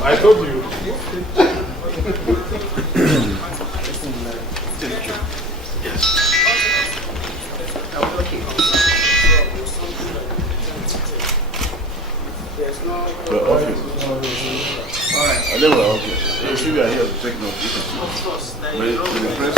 I told you. Yes. The office. Alright. I think we're okay. You see, we are here to take note. Of course. But the press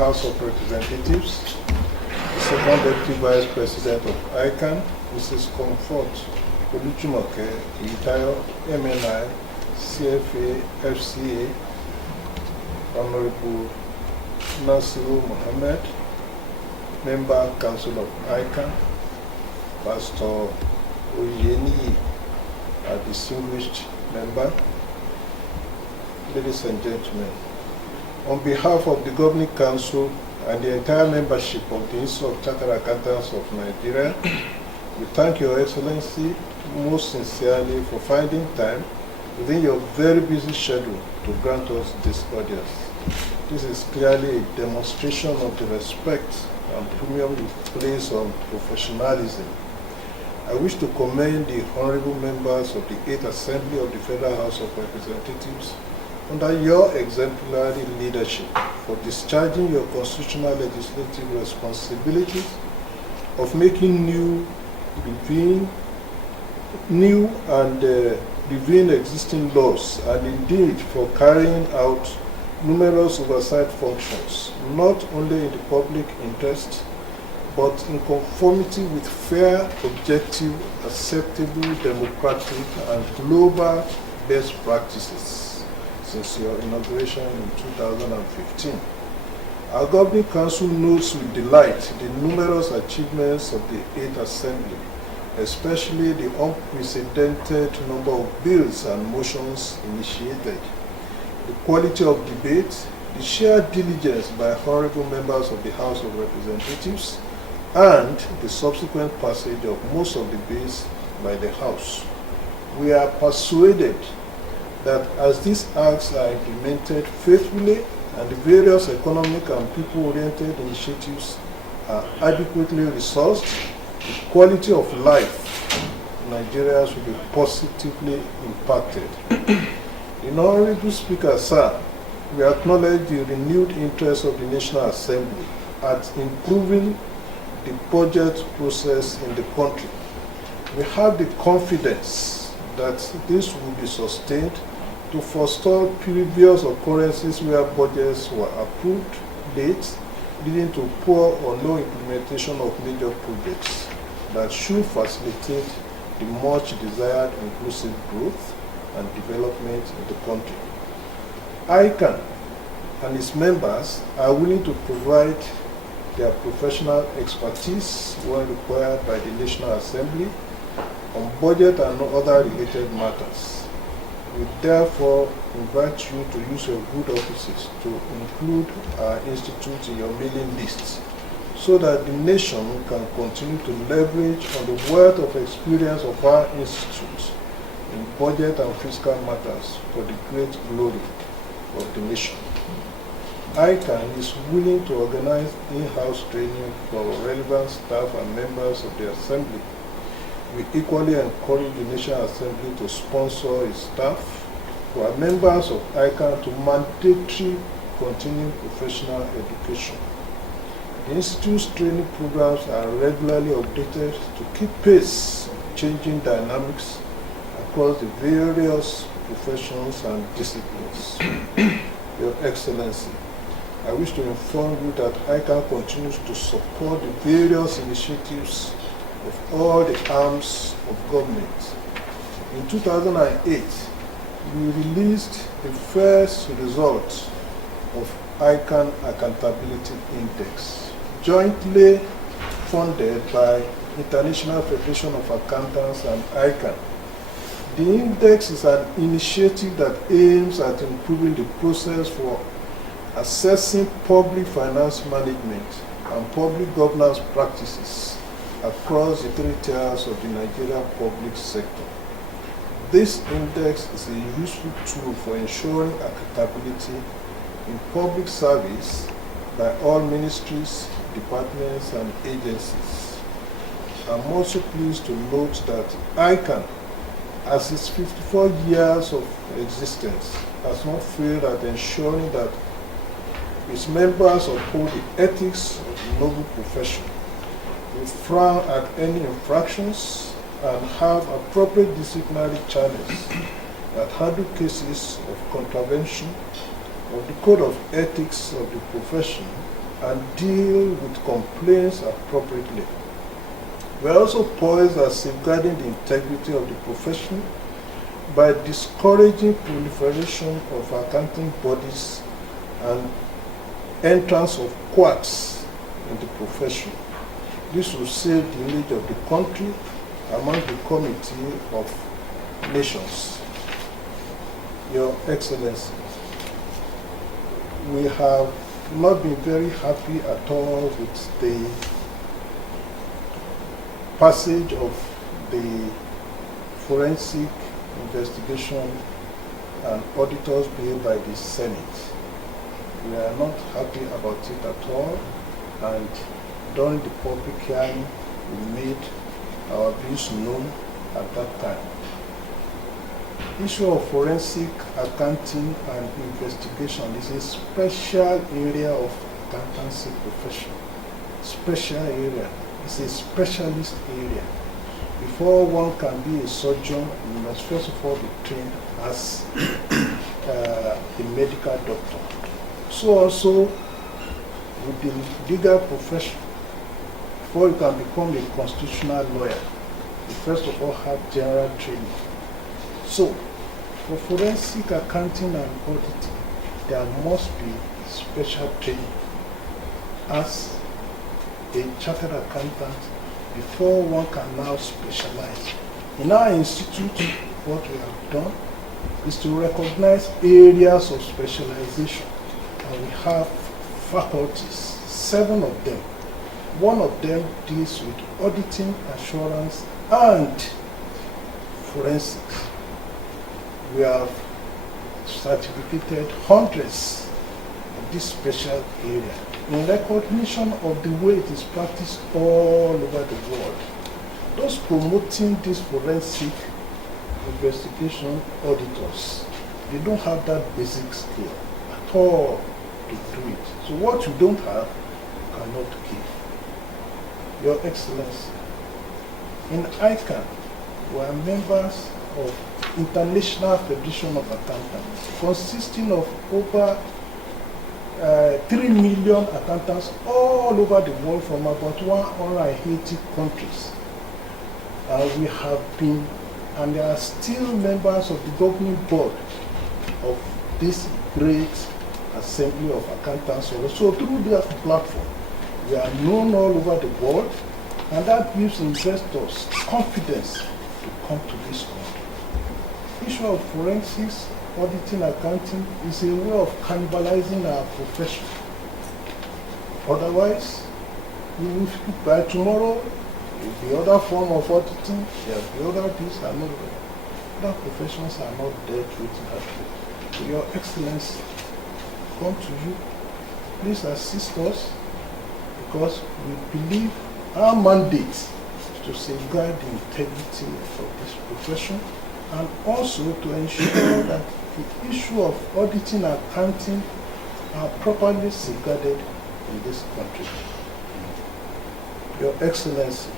House of Representatives, Second Deputy Vice President of ICAN, Mrs. Comfort Olujumoke, retired MNI, CFA, FCA, Honorable Nasiru Mohammed, Member Council of ICAN, Pastor Oyeni, a distinguished member. Ladies and gentlemen, on behalf of the Governing Council and the entire membership of the Institute of Chartered Accountants of Nigeria, we thank Your Excellency most sincerely for finding time within your very busy schedule to grant us this audience. This is clearly a demonstration of the respect and premium we place on professionalism. I wish to commend the honorable members of the 8th Assembly of the Federal House of Representatives under your exemplary leadership for discharging your constitutional legislative responsibilities of making new and reviewing existing laws, and indeed for carrying out numerous oversight functions, not only in the public interest, but in conformity with fair, objective, acceptable, democratic, and global best practices since your inauguration in 2015. Our Governing Council notes with delight the numerous achievements of the 8th Assembly, especially the unprecedented number of bills and motions initiated, the quality of debate, the sheer diligence by honorable members of the House of Representatives, and the subsequent passage of most of the bills by the House. We are persuaded that as these acts are implemented faithfully and the various economic and people-oriented initiatives are adequately resourced, the quality of life in Nigerians will be positively impacted. The Honorable Speaker, sir, we acknowledge the renewed interest of the National Assembly at improving the budget process in the country. We have the confidence that this will be sustained to forestall previous occurrences where budgets were approved late, leading to poor or no implementation of major projects that should facilitate the much desired inclusive growth and development in the country. ICAN and its members are willing to provide their professional expertise when required by the National Assembly on budget and other related matters. We therefore invite you to use your good offices to include our institute in your mailing lists so that the nation can continue to leverage on the wealth of experience of our institute in budget and fiscal matters for the great glory of the nation. ICAN is willing to organize in-house training for relevant staff and members of the Assembly. We equally encourage the National Assembly to sponsor its staff who are members of ICAN to mandatory continuing professional education. The Institute's training programs are regularly updated to keep pace with changing dynamics across the various professions and disciplines. Your Excellency, I wish to inform you that ICAN continues to support the various initiatives of all the arms of government. In 2008, we released the first result of ICAN Accountability Index, jointly funded by International Federation of Accountants and ICAN. The index is an initiative that aims at improving the process for assessing public finance management and public governance practices across the 3 tiers of the Nigerian public sector. This index is a useful tool for ensuring accountability in public service by all ministries, departments, and agencies. I'm also pleased to note that ICAN, as its 54 years of existence, has not failed at ensuring that its members uphold the ethics of the noble profession. We frown at any infractions and have appropriate disciplinary channels that handle cases of contravention of the code of ethics of the profession and deal with complaints appropriately. We are also poised at safeguarding the integrity of the profession by discouraging proliferation of accounting bodies and entrance of quacks in the profession. This will save the image of the country among the Committee of Nations. Your Excellency, we have not been very happy at all with the passage of the forensic investigation and auditors bill by the Senate. We are not happy about it at all, and during the public hearing, we made our views known at that time. Issue of forensic accounting and investigation is a special area of accountancy profession. Special area. It's a specialist area. Before one can be a surgeon, you must first of all be trained as a medical doctor. So also with the legal profession, before you can become a constitutional lawyer, you first of all have general training. So for forensic accounting and auditing, there must be special training as a chartered accountant before one can now specialize. In our institute, what we have done is to recognize areas of specialization, and we have faculties, 7 of them. One of them deals with auditing, assurance, and forensics. We have certificated hundreds of this special area in recognition of the way it is practiced all over the world. Those promoting this forensic investigation auditors, they don't have that basic skill at all to do it. So what you don't have, you cannot give. Your Excellency, in ICAN, we are members of International Federation of Accountants, consisting of over 3 million accountants all over the world from about 180 countries. We have been, and they are still members of the governing board of this great assembly of accountants. So through their platform, we are known all over the world, and that gives investors confidence to come to this country. Issue of forensics, auditing, accounting is a way of cannibalizing our profession. Otherwise, we will, by tomorrow, the other form of auditing, the other this and other professions are not dealt with that way. So Your Excellency, come to you, please assist us, because we believe our mandate is to safeguard the integrity of this profession, and also to ensure that the issue of auditing and accounting are properly safeguarded in this country. Your Excellency,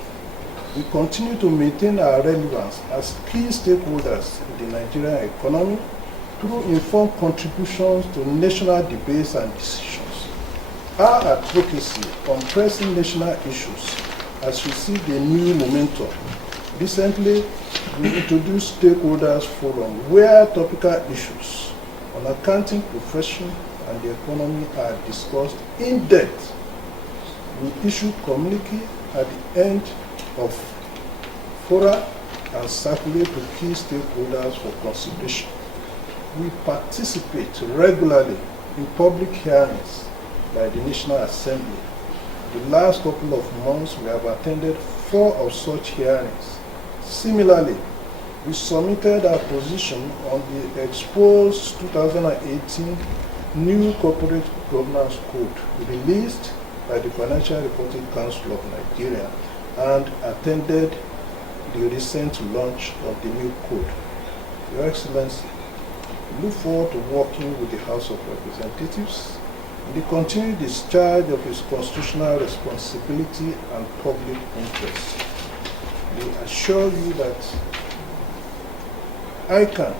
we continue to maintain our relevance as key stakeholders in the Nigerian economy through informed contributions to national debates and decisions. Our advocacy on pressing national issues has received a new momentum. Recently, we introduced Stakeholders Forum, where topical issues on accounting profession and the economy are discussed in depth. We issued communique at the end of fora and circulate to key stakeholders for consideration. We participate regularly in public hearings by the National Assembly. The last couple of months, we have attended 4 of such hearings. Similarly, we submitted our position on the exposed 2018 new corporate governance code released by the Financial Reporting Council of Nigeria and attended the recent launch of the new code. Your Excellency, we look forward to working with the House of Representatives in the continued discharge of its constitutional responsibility and public interest. We assure you that ICAN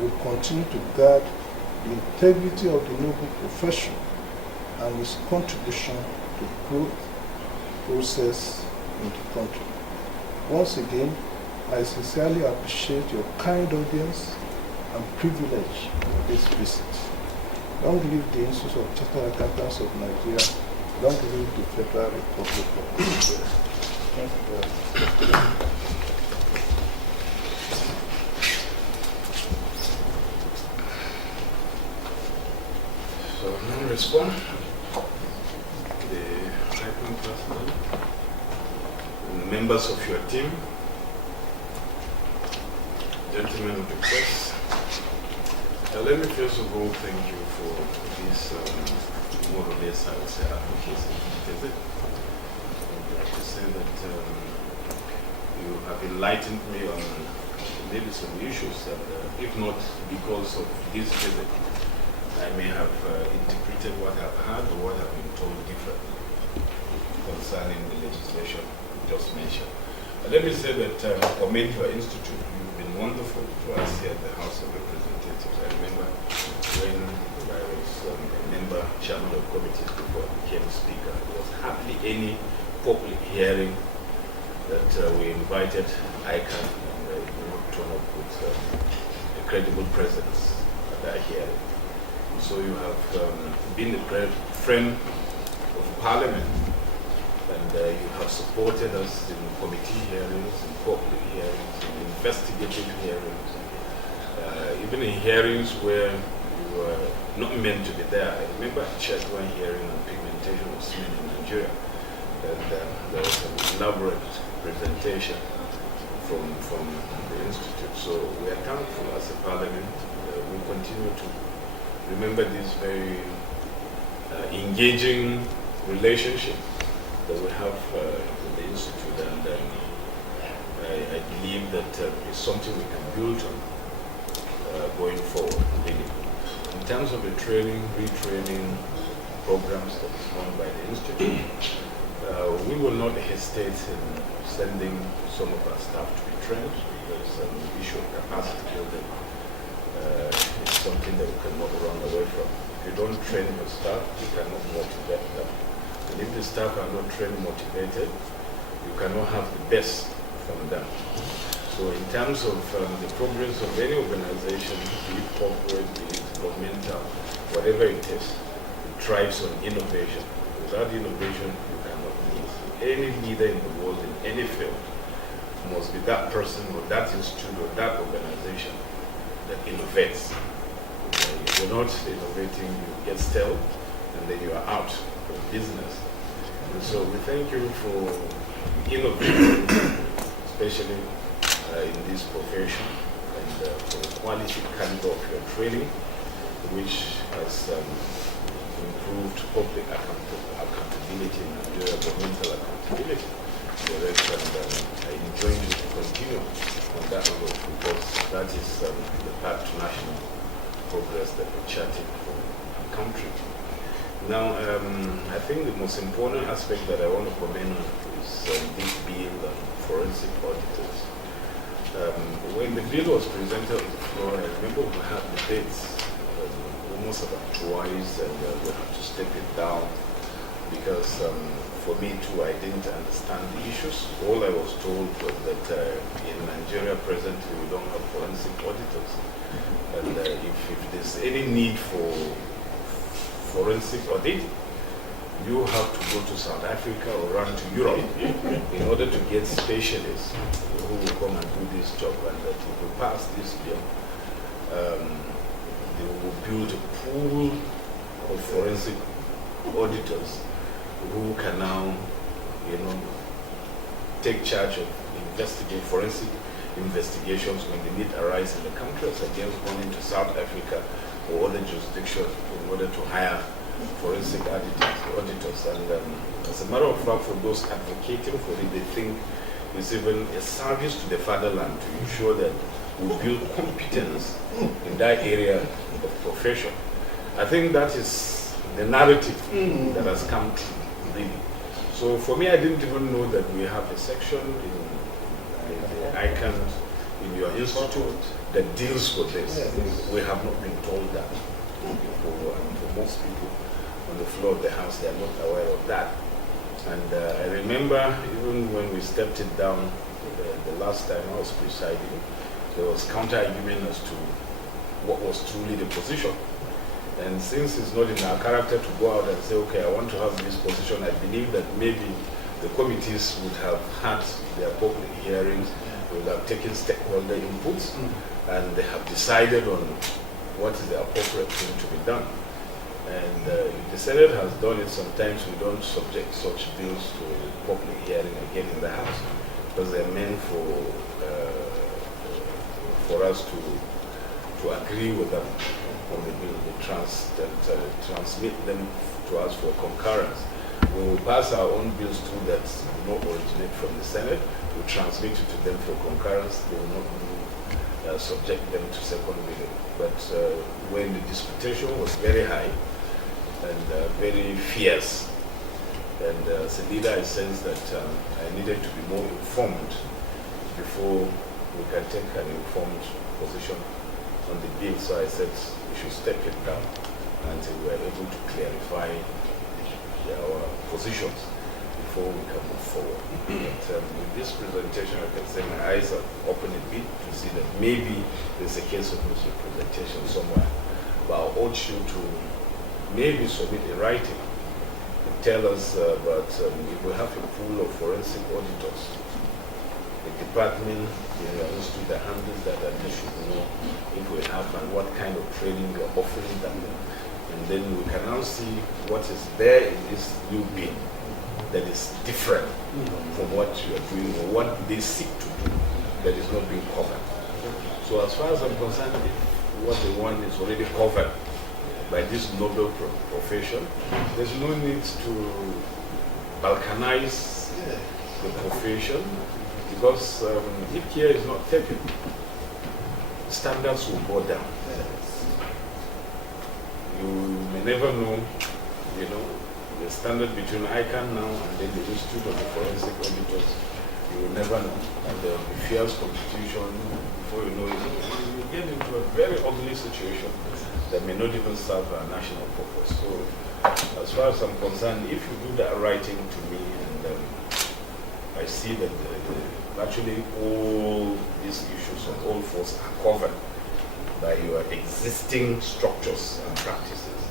will continue to guard the integrity of the noble profession and its contribution to growth process in the country. Once again, I sincerely appreciate your kind audience and privilege of this visit. Long live the Institute of Chartered Accountants of Nigeria. Long live the Federal Republic of Nigeria. Thank you very much. So now respond. The ICAN President, members of your team, gentlemen of the press. Let me first of all thank you for this more or less, I would say, advocacy visit. I'd like to say that you have enlightened me on maybe some issues that, if not because of this visit, I may have interpreted what I've heard or what I've been told differently concerning the legislation just mentioned. Let me say that I commend your institute. You've been wonderful to us here at the House of Representatives. I remember when I was a member, chairman of committees before I became speaker, there was hardly any public hearing that we invited ICAN, and we turned up with a credible presence at that hearing. So you have been a great friend of Parliament, and you have supported us in committee hearings, in public hearings, in investigative hearings, even in hearings where you were not meant to be there. I remember I checked one hearing on pigmentation of cement in Nigeria, and there was an elaborate presentation from the Institute. So we are thankful as a Parliament. We continue to remember this very engaging relationship that we have with the Institute, and I believe that it's something we can build on going forward. Really. In terms of the training, retraining programs that is run by the Institute, we will not hesitate in sending some of our staff to be trained. There's an issue of capacity building. It's something that we cannot run away from. If you don't train your staff, you cannot motivate them. And if the staff are not trained, motivated, you cannot have the best from them. So in terms of the progress of any organization, be it corporate, be it governmental, whatever it is, it thrives on innovation. Without innovation, you cannot lead. Any leader in the world, in any field, must be that person or that institute or that organization that innovates. If you're not innovating, you get stale, and then you are out of business. And so we thank you for innovating, especially in this profession, and for the quality caliber of your training, which has improved public accountability in Nigeria, governmental accountability. And I enjoy you to continue on that road, because that is the path to national progress that we're charting for our country. Now, I think the most important aspect that I want to comment on is this bill on forensic auditors. When the bill was presented on the floor, I remember we had debates almost about twice, and we had to step it down because for me too, I didn't understand the issues. All I was told was that in Nigeria presently we don't have forensic auditors. And if there's any need for forensic audit, you have to go to South Africa or run to Europe in order to get specialists who will come and do this job. And that if we pass this bill, they will build a pool of forensic auditors who can now, take charge of forensic investigations when the need arises in the country, as against going into South Africa or other jurisdictions in order to hire forensic auditors. And as a matter of fact, for those advocating for it, they think it's even a service to the fatherland to ensure that we build competence in that area of profession. I think that is the narrative that has come true, really. So for me, I didn't even know that we have a section in the ICAN in your institute that deals with this. We have not been told that. People, and for most people on the floor of the House, they are not aware of that. And I remember even when we stepped it down the last time I was presiding, there was counter-argument as to what was truly the position. And since it's not in our character to go out and say, okay, I want to have this position, I believe that maybe the committees would have had their public hearings, would have taken stakeholder inputs, and they have decided on what is the appropriate thing to be done. And if the Senate has done it, sometimes we don't subject such bills to public hearing again in the House, because they're meant for us to agree with them on the bill, transmit them to us for concurrence. We will pass our own bills through that do not originate from the Senate. We transmit it to them for concurrence. They will not subject them to second reading. But when the disputation was very high and very fierce, and as a leader, I sensed that I needed to be more informed before we can take an informed position on the bill. So I said we should step it down until we are able to clarify our positions before we can move forward. But with this presentation, I can say my eyes are open a bit to see that maybe there's a case of misrepresentation somewhere. But I urge you to maybe submit in writing and tell us about if we have a pool of forensic auditors, the department, the institute that handles that they should know if we have and what kind of training we are offering them. And then we can now see what is there in this new bill that is different from what you are doing or what they seek to do that is not being covered. So as far as I'm concerned, if what they want is already covered by this noble profession, there's no need to balkanize the profession, because if care is not taken, standards will go down. You may never know, the standard between ICAN now and then the Institute of the Forensic Auditors. You will never know. And there will be fierce competition. Before you know it, you get into a very ugly situation that may not even serve our national purpose. So, as far as I'm concerned, if you do that writing to me, and I see that actually all these issues of all fours are covered by your existing structures and practices,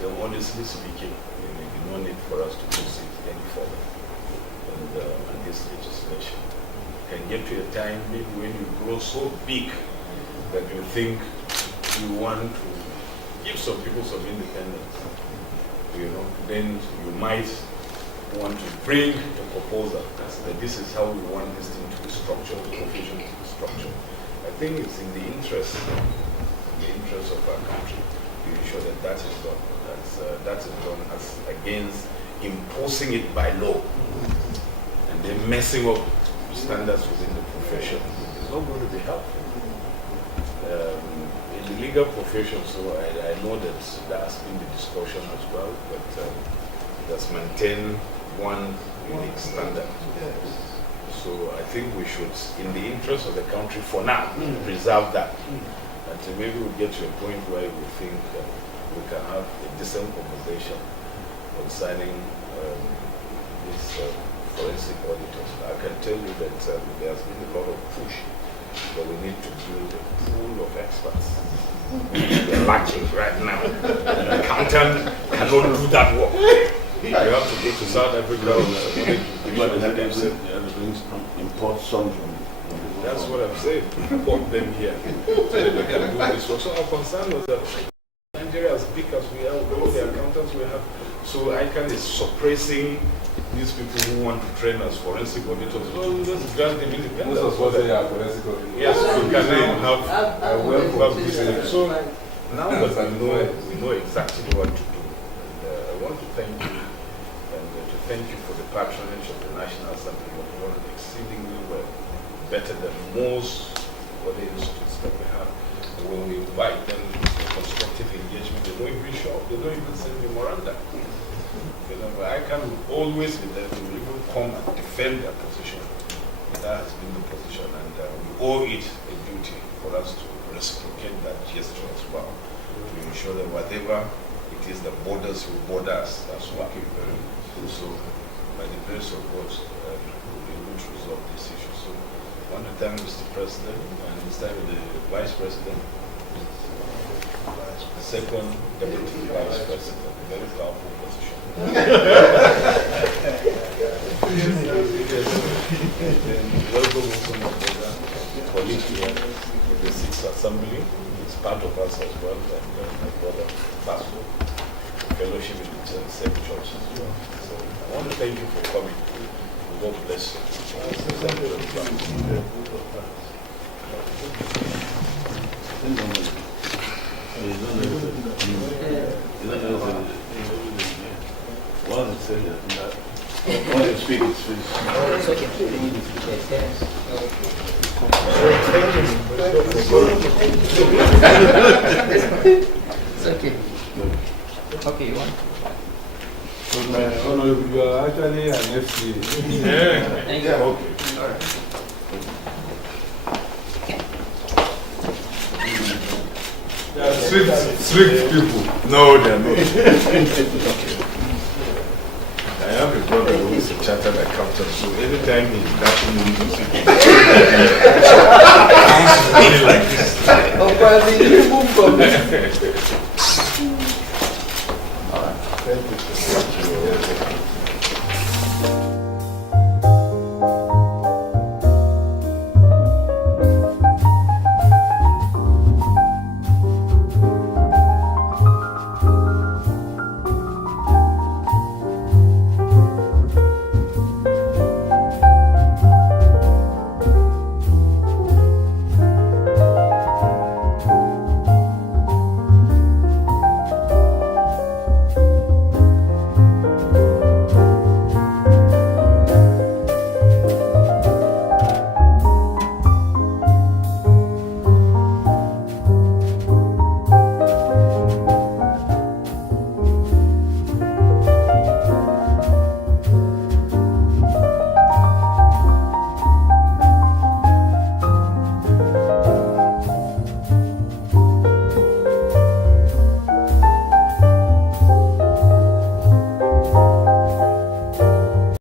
then honestly speaking, there may be no need for us to proceed any further on this legislation. Can get to a time maybe when you grow so big that you think you want to give some people some independence, then you might want to bring a proposal that this is how we want this thing to be structured, the profession to be structured. I think it's in the interest of our country to ensure that that is done. That is done as against imposing it by law and then messing up standards within the profession. It's not going to be helpful. In the legal profession, so I know that there has been the discussion as well, but it has maintained one unique standard. So I think we should, in the interest of the country for now, preserve that. Until maybe we get to a point where we think we can have a decent conversation concerning these forensic auditors. I can tell you that there has been a lot of push, but we need to build a pool of experts. We're lacking right now. The accountant cannot do that work. You have to go to South Africa. Import some from. That's what I'm saying. Import them here so that they can do this work. So our concern was that Nigeria, as big as we are, all the accountants we have, so ICAN is suppressing these people who want to train as forensic auditors, well, let's grant them independence. Most of us say are forensic auditors. Yes, we can now have this. So now that we know exactly what to do, and I want to thank you and to thank you for the patronage of the National Assembly. You have done exceedingly well, better than most other institutes that we have. And when we invite them to constructive engagement, they don't even show up. They don't even send memoranda. You know, I can always be there. They will even come and defend their position. That has been the position, and we owe it a duty for us to reciprocate that gesture as well, to ensure that whatever it is that borders will border us as well. So, by the grace of God, we'll be able to resolve this issue. So, I want to thank Mr. President, and this time the Vice President, the second Deputy Vice President, a very powerful position. Welcome also my brother, colleague here, the Sixth Assembly. He's part of us as well, and my brother, Pastor, fellowship in the same church as well. So I want to thank you for coming. God bless you. Once you speak, it's finished. It's okay. It's okay. Okay, you want? You are actually an FC. Thank you. Okay. All right. They are strict people. No, they're not. I have a brother who is a chartered accountant, so anytime he's catching me, he's like this. Oh, probably you move from